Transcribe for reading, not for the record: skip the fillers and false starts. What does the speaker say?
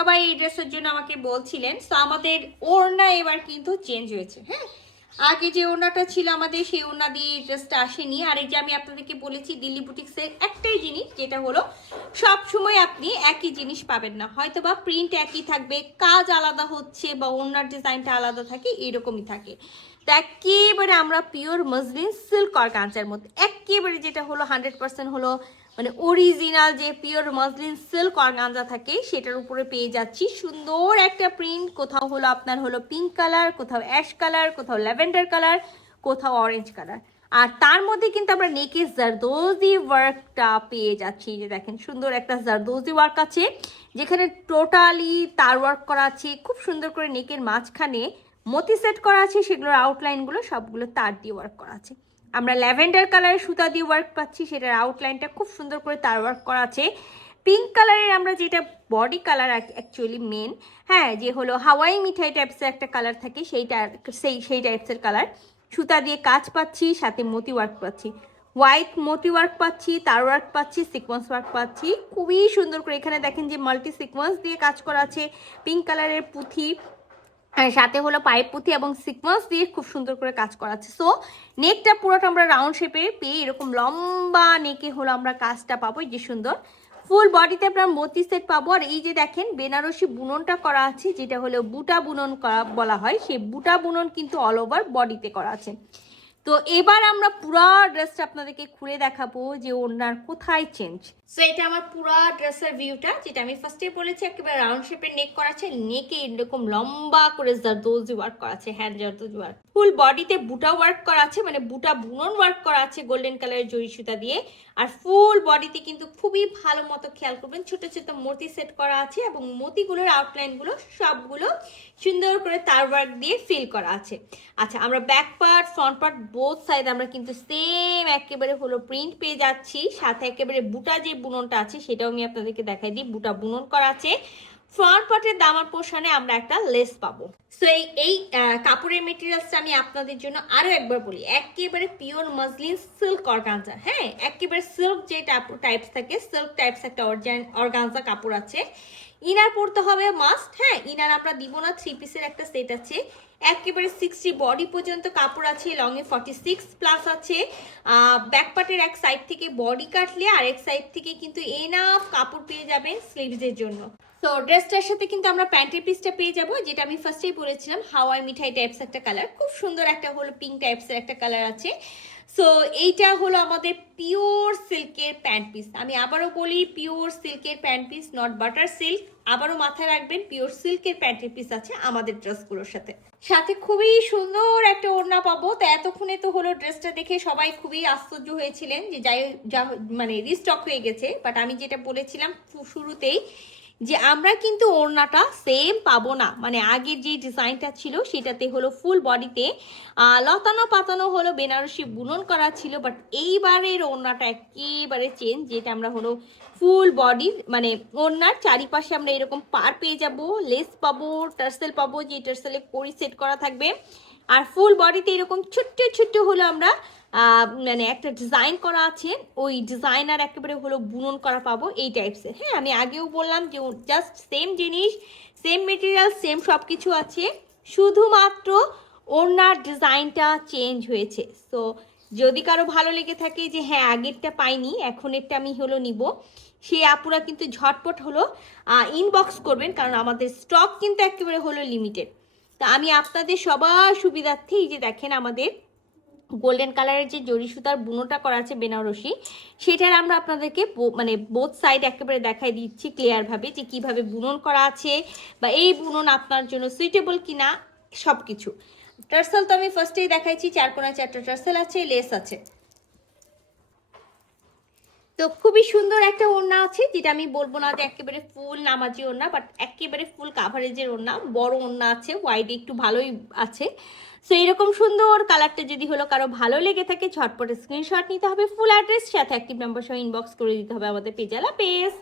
সবাই এই ড্রেসের জন্য আমাকে বলছিলেন। তো আমাদের ওড়না এবার কিন্তু চেঞ্জ হয়েছে। হ্যাঁ, আগে যে ওড়নাটা ছিল আমাদের, সেই ওড়না দিয়ে এই ড্রেসটা আসেনি। আর এই যে আমি আপনাদেরকে বলেছি দিল্লি বুটিক্সের একটাই জিনিস, যেটা হলো সব সময় আপনি একই জিনিস পাবেন না, হয়তো বা প্রিন্ট একই থাকবে, কাজ আলাদা হচ্ছে বা ওড়নার ডিজাইনটা আলাদা থাকে, এরকমই থাকে। তো একেবারে আমরা পিওর মসলিন সিল্ক অর্গানজার মধ্যে একেবারে যেটা হলো 100% হলো মানে অরিজিনাল যে পিওর মসলিন সিল্ক অর্গানজা থাকে, সেটার উপরে পেয়ে যাচ্ছি সুন্দর একটা প্রিন্ট। কোথাও হলো আপনার হলো পিঙ্ক কালার, কোথাও অ্যাশ কালার, কোথাও ল্যাভেন্ডার কালার, কোথাও অরেঞ্জ কালার। আর তার মধ্যে কিন্তু আমরা নেকে জারদোজি ওয়ার্কটা পেয়ে যাচ্ছি। যে দেখেন সুন্দর একটা জারদোজি ওয়ার্ক আছে, যেখানে টোটালি তার ওয়ার্ক করা আছে, খুব সুন্দর করে নেকের মাঝখানে মতি সেট করা আছে, সেগুলোর আউটলাইনগুলো সবগুলো তার দিয়ে ওয়ার্ক করা আছে। আমরা ল্যাভেন্ডার কালারের সুতা দিয়ে ওয়ার্ক পাচ্ছি, সেটার আউটলাইনটা খুব সুন্দর করে তার ওয়ার্ক করা আছে। পিঙ্ক কালারের আমরা যেটা বডি কালার অ্যাকচুয়ালি মেন, হ্যাঁ, যে হলো হাওয়াই মিঠাই টাইপসের একটা কালার থাকে, সেই টাইপসের কালার সুতা দিয়ে কাজ পাচ্ছি, সাথে মতি ওয়ার্ক পাচ্ছি, হোয়াইট মতি ওয়ার্ক পাচ্ছি, তার ওয়ার্ক পাচ্ছি, সিকোয়েন্স ওয়ার্ক পাচ্ছি খুবই সুন্দর করে। এখানে দেখেন যে মাল্টি সিকোয়েন্স দিয়ে কাজ করা আছে, পিঙ্ক কালারের পুঁথি, আর সাথে হলো পাইপ পুঁথি এবং সিকোয়েন্স দিয়ে খুব সুন্দর করে কাজ করা আছে। সো নেকটা পুরোটা আমরা রাউন্ড শেপে পেয়ে এরকম লম্বা নেকে হলো আমরা কাজটা পাবো, এই যে সুন্দর ফুল বডিতে আপনার মতি সেট পাবো। আর এই যে দেখেন বেনারসি বুননটা করা আছে, যেটা হলো বুটা বুনন করা বলা হয়, সেই বুটা বুনন কিন্তু অল ওভার বডিতে করা আছে। তো এবার আমরা পুরো ড্রেসটা আপনাদেরকে খুলে দেখাবো যে ওড়নার কোথায় চেঞ্জ। সো এটা আমার পুরো ড্রেসের ভিউটা, যেটা আমি ফার্স্টে বলেছি একেবারে রাউন্ড শেপের নেক করা আছে, নেকে এরকম লম্বা করে জারদোজি ওয়ার্ক করা আছে, হ্যান্ড জারদোজি ওয়ার্ক, ফুল বডিতে বুটা ওয়ার্ক করা আছে, মানে বুটা বুনন ওয়ার্ক করা আছে গোল্ডেন কালারের জরি সুতা দিয়ে। আর ফুল বডিতে কিন্তু খুবই ভালো মতো খেয়াল করবেন ছোট ছোট মতি সেট করা আছে, এবং মতিগুলোর আউটলাইনগুলো সবগুলো সুন্দর করে তার ওয়ার্ক দিয়ে ফিল করা আছে। আচ্ছা, আমরা back part front part both side আমরা কিন্তু সেম একেবারে হলো প্রিন্ট পেয়ে যাচ্ছি, সাথে একেবারে বুটা যে বুননটা আছে সেটাও আমি আপনাদেরকে দেখাই দিই, বুটা বুনন করা আছে। ফ্রন্ট পার্টের দামার পোর্শনে আমরা একটা লেস পাবো। সো এই কাপড়ের মেটেরিয়ালসটা আমি আপনাদের জন্য আরো একবার বলি, একেবারে পিওর মসলিন সিল্ক অর্গানজা। হ্যাঁ, একেবারে সিল্ক যে টাইপস থাকে, সিল্ক টাইপস একটা অর্গানজা কাপড় আছে। ইনার পরতে হবে মাস্ট। হ্যাঁ, ইনার আমরা দিব না, 3 পিসের একটা সেট আছে, একেবারে 60 বডি পর্যন্ত কাপড় আছে, লং এ 46 প্লাস আছে। ব্যাক পার্টের এক সাইড থেকে বডি কাটলে আরেক সাইড থেকে কিন্তু এনাফ কাপড় পেয়ে যাবেন স্লিভসের জন্য। তো ড্রেসটার সাথে কিন্তু আমরা প্যান্টের পিসটা পেয়ে যাব, যেটা আমি ফার্স্টেই বলেছিলাম হাওয়াই মিঠাই টাইপস একটা কালার, খুব সুন্দর একটা হলো পিঙ্ক টাইপসের একটা কালার আছে। সো এইটা হলো আমাদের পিওর সিল্কের প্যান্ট পিস। আমি আবারও বলি পিওর সিল্কের pant piece, not butter silk. আবারও মাথায় রাখবেন পিওর সিল্কের প্যান্টের পিস আছে আমাদের ড্রেসগুলোর সাথে, সাথে খুবই সুন্দর একটা ওড়না পাবো। তো এতক্ষণে তো হলো ড্রেসটা দেখে সবাই খুবই আশ্চর্য হয়েছিলেন যে মানে রিস্টক হয়ে গেছে, বাট আমি যেটা বলেছিলাম শুরুতেই যে আমরা কিন্তু ওড়নাটা সেম পাবো না, মানে আগের যে ডিজাইনটা ছিল সেটাতে হলো ফুল বডিতে লতানো পাতানো হলো বেনারসি বুনন করা ছিল, বাট এইবারের ওড়নাটা একেবারে চেঞ্জ, যেটা আমরা হলো ফুল বডি মানে ওড়নার চারিপাশে আমরা এরকম পার পেয়ে যাব, লেস পাবো, টার্সেল পাবো, যে টার্সেলে কড়ি সেট করা থাকবে। আর ফুল বডিতে এরকম ছোট্ট ছোট্ট হলো আমরা মানে একটা ডিজাইন করা আছে, ওই ডিজাইনার একেবারে হলো বুনন করা পাবো এই টাইপসের। হ্যাঁ, আমি আগেও বললাম যে জাস্ট সেম জিনিস, সেম মেটেরিয়াল, সেম সব কিছু আছে, শুধুমাত্র ওড়নার ডিজাইনটা চেঞ্জ হয়েছে। সো যদি কারো ভালো লেগে থাকে যে হ্যাঁ আগেরটা পাইনি এখনেরটা আমি হলো নিব, সেই আপুরা কিন্তু ঝটপট হলো ইনবক্স করবেন, কারণ আমাদের স্টক কিন্তু একেবারে হলো লিমিটেড। তা আমি আপনাদের সবার সুবিধার্থে এই যে দেখেন আমাদের গোল্ডেন কালারের যে জরি সুতার বুনোটা করা আছে বেনারসি, সেটার আমরা আপনাদেরকে মানে বোথ সাইড একেবারে দেখাই দিচ্ছি ক্লিয়ার ভাবে যে কিভাবে বুনন করা আছে, বা এই বুনন আপনার জন্য সুইটেবল কিনা সবকিছু। টার্সেল তো আমি ফার্স্টেই দেখাইছি, 4 কোণায় 4টা টার্সেল আছে, লেস আছে। তো খুবই সুন্দর একটা ওড়না আছে, যেটা আমি বলবো না যে একেবারে ফুল নামাজি ওড়না, বাট একেবারে ফুল কাভারেজের ওড়না, বড় ওড়না আছে, ওয়াইড একটু ভালোই আছে। সো এরকম সুন্দর কালারটা যদি হলো কারো ভালো লেগে থাকে ঝটপট স্ক্রিনশট নিতে হবে, ফুল অ্যাড্রেস সাথে অ্যাক্টিভ নাম্বার সহ ইনবক্স করে দিতে হবে আমাদের পেজ। আল্লাহ হাফেজ।